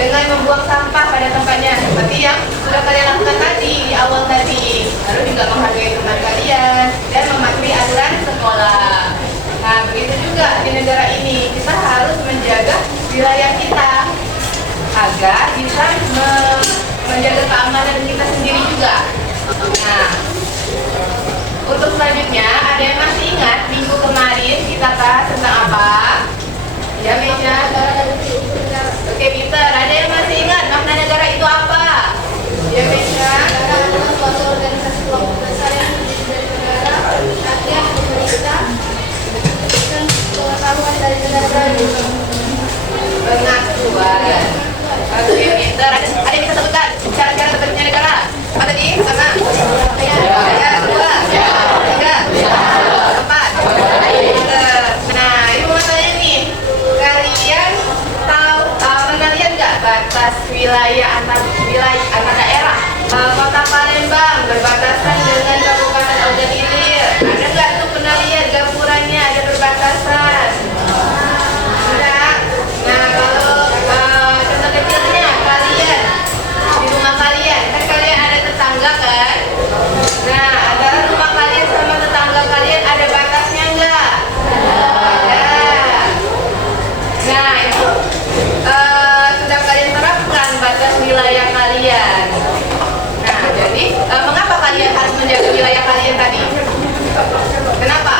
dengan membuang sampah pada tempatnya seperti yang sudah kalian lakukan tadi di awal tadi. Lalu juga menghargai teman kalian dan mematuhi aturan sekolah. Nah, begitu juga di negara ini kita harus menjaga wilayah kita agar bisa menjaga keamanan kita sendiri juga. Nah, untuk selanjutnya ada yang masih ingat minggu kemarin kita bahas tentang apa? Ya, Meja. Oke, Peter. Ada yang masih ingat makna negara itu apa? Ya, Meja. Suatu organisasi kelompok besar yang terdiri dari negara, rakyat, pemerintah, dan pengetahuan dari negara. Pengasuhan. Oke, Peter. Ada yang bisa sebutkan cara-cara terbentuknya negara? Apa tadi? Sama? Ya, dua, tiga, empat. Nah, ini masalahnya nih. Kalian tahu mengenalian nggak batas wilayah antar daerah? Kota Palembang berbatasan dengan Kabupaten Ogan Ilir. Ada nggak tuh penalian gamburannya ada berbatasan? Ada. Nah, kalau contoh kecilnya kalian di rumah kalian, kan kalian ada tetangga kan? Nah, antara rumah kalian sama tetangga kalian ada batasnya nggak? Ada. Nah, itu sudah kalian terapkan batas wilayah kalian. Nah, jadi mengapa kalian harus menjaga wilayah kalian tadi? Kenapa?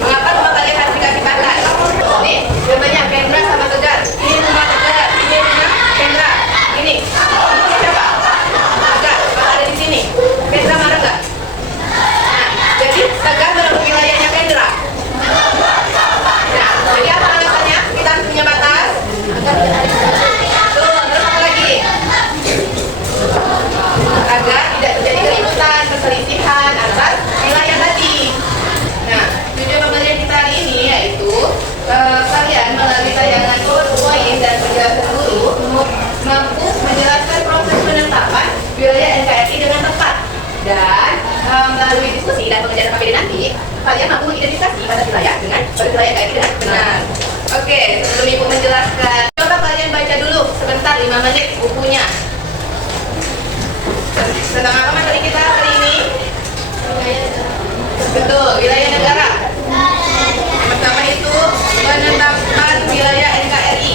Mengapa rumah kalian harus dikasih batas? Nih, contohnya Kendra sama Tegar. Ini rumah Tegar, ini rumah Kendra. Ini siapa? Tegar, ada di sini. Kendra marah nggak? Nah, jadi Tegar merebut wilayahnya Kendra. Nah, jadi apa alasannya? Kita harus punya batas. Tuh, terus apa lagi? Agar tidak terjadi keributan, perselisihan antar wilayah tadi. Nah, tujuan pembelajaran kita hari ini yaitu kalian melalui tayangan PowerPoint dan penjelasan guru mampu menjelaskan proses penetapan wilayah NKRI dengan tepat. Dan melalui diskusi dan pengerjaan KPD nanti, kalian mampu mengidentifikasi batas wilayah dengan batas wilayah NKRI dengan benar. Oke, sebelum Ibu menjelaskan, coba kalian baca dulu sebentar 5 menit bukunya. Tentang apa materi kita hari ini? Betul, wilayah negara. Pertama itu penetapan wilayah NKRI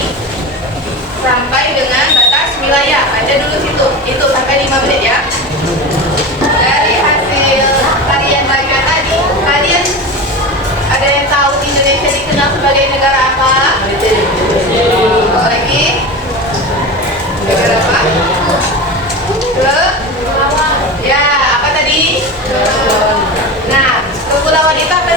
sampai dengan batas wilayah. Baca dulu situ, itu sampai 5 menit ya. Dari hasil kalian baca tadi, kalian ada yang tahu Indonesia dikenal sebagai negara apa? Apa lagi? Negara apa? Ya, apa tadi? Nah, kepulauan itu apa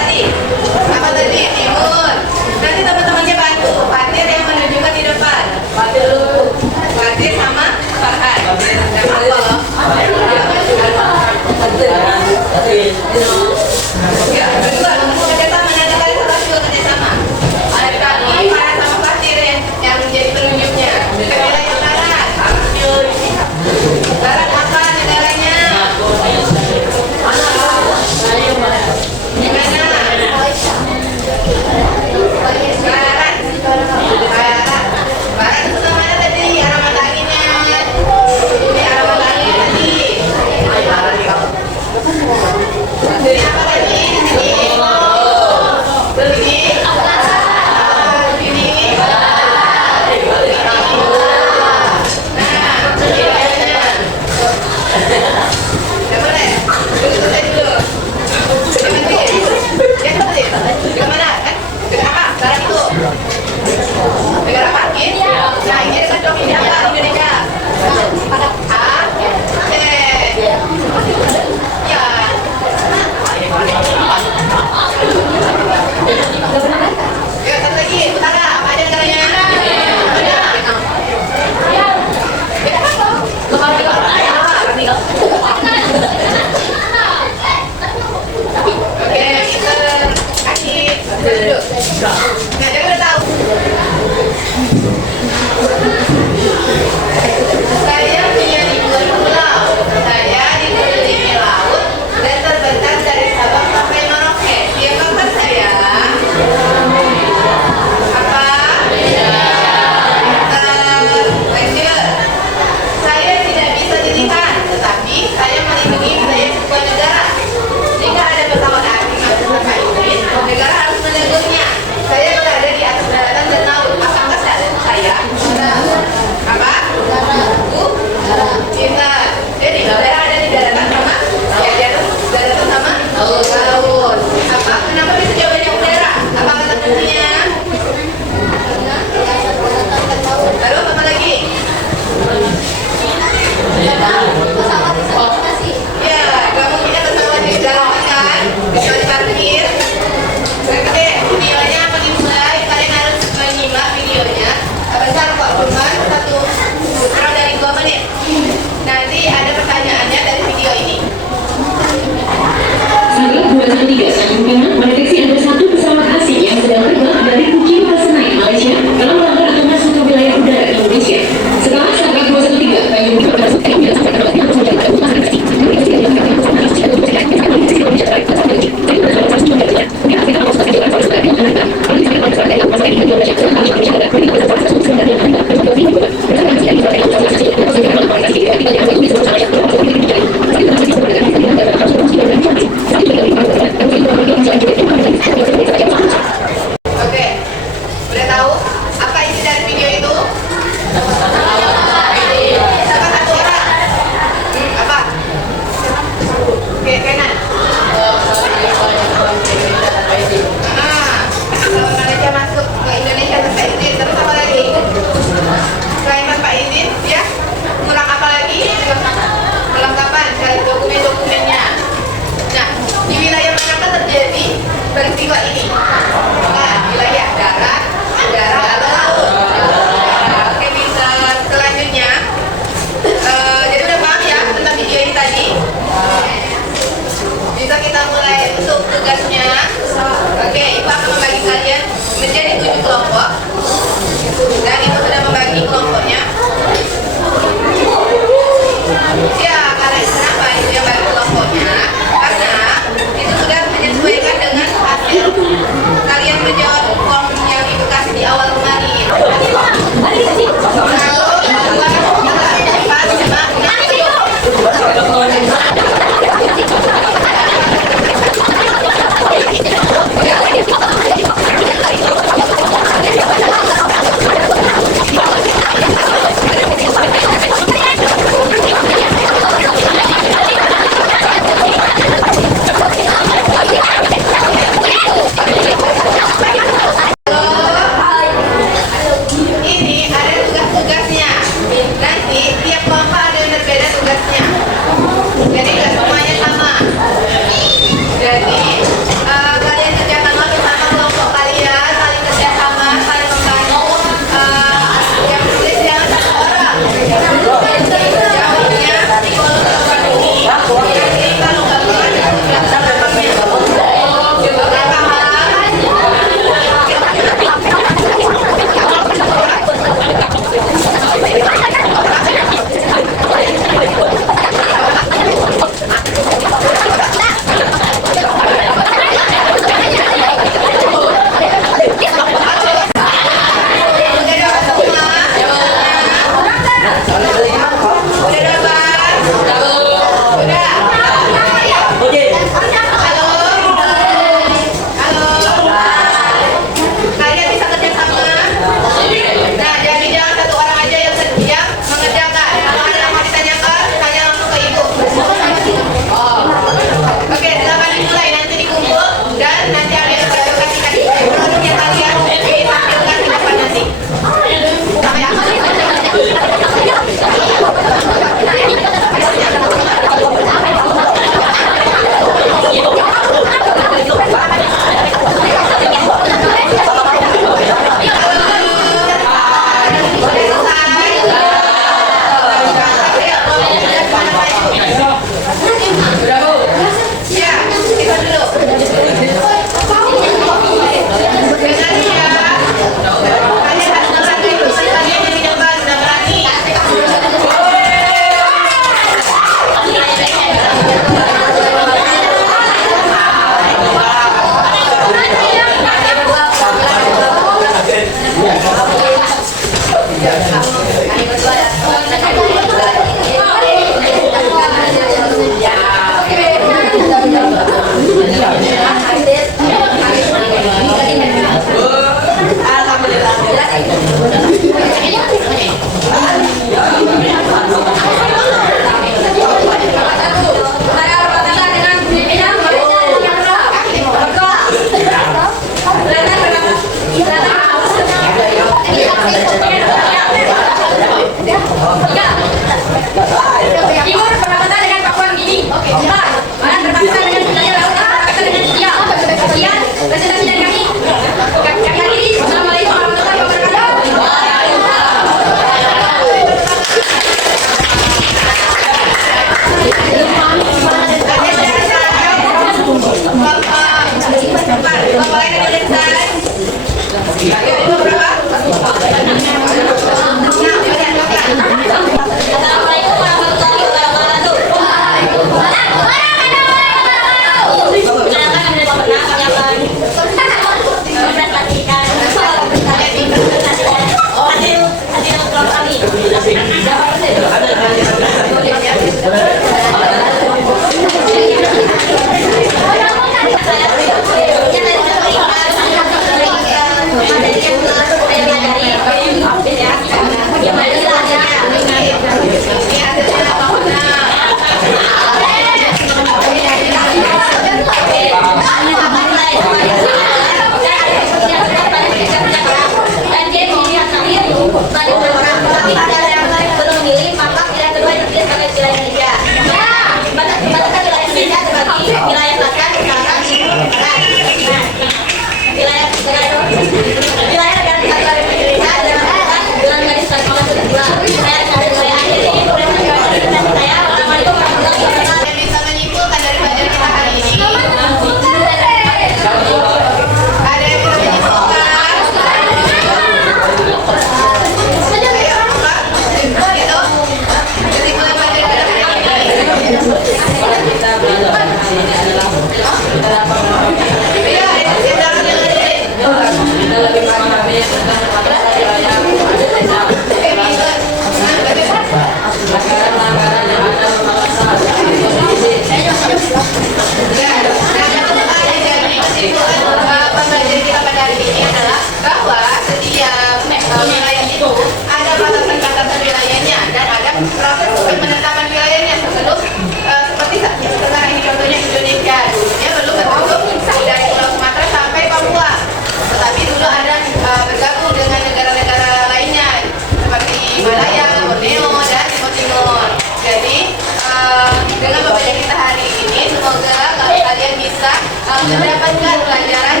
mendapatkan pelajaran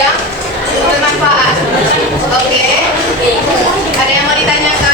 yang bermanfaat. Oke? Ada yang mau ditanyakan?